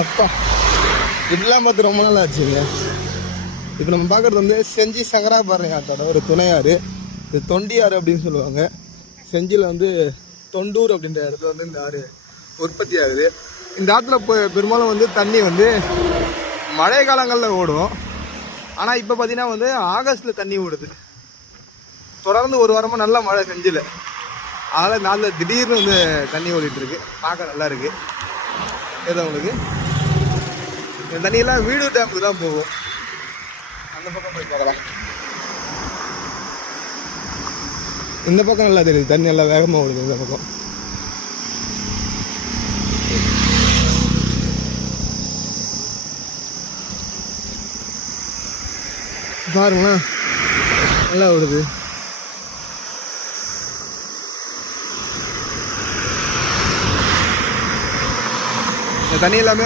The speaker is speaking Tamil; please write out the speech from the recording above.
அப்பா இப்படிலாம் பார்த்து ரொம்ப நாள் ஆச்சுங்க. இப்போ நம்ம பார்க்குறது வந்து செஞ்சி சங்கராபாரணி ஆற்றோட ஒரு துணையாறு. இது தொண்டியாறு அப்படின்னு சொல்லுவாங்க. செஞ்சியில் வந்து தொண்டூர் அப்படின்ற இடத்துல வந்து இந்த ஆறு உற்பத்தி ஆகுது. இந்த ஆற்றுல பெரும்பாலும் வந்து தண்ணி வந்து மழை காலங்களில் ஓடும். ஆனால் இப்போ பார்த்தீங்கன்னா வந்து ஆகஸ்ட்டில் தண்ணி ஓடுது. தொடர்ந்து ஒரு வாரமாக நல்ல மழை செஞ்சில், அதனால் இந்த ஆற்றுல திடீர்னு வந்து தண்ணி ஓடிட்டுருக்கு. பார்க்க நல்லா இருக்குது. ஏதோ உங்களுக்கு இந்த தண்ணியெல்லாம் வீடு டேமுக்கு தான் போகும். அந்த பக்கம் போய் பார்க்கலாம். இந்த பக்கம் நல்லா தெரியுது, தண்ணி நல்லா வேகமாக ஓடுது. இந்த பக்கம் பாருங்களேன், நல்லா ஓடுது. இந்த தண்ணி எல்லாமே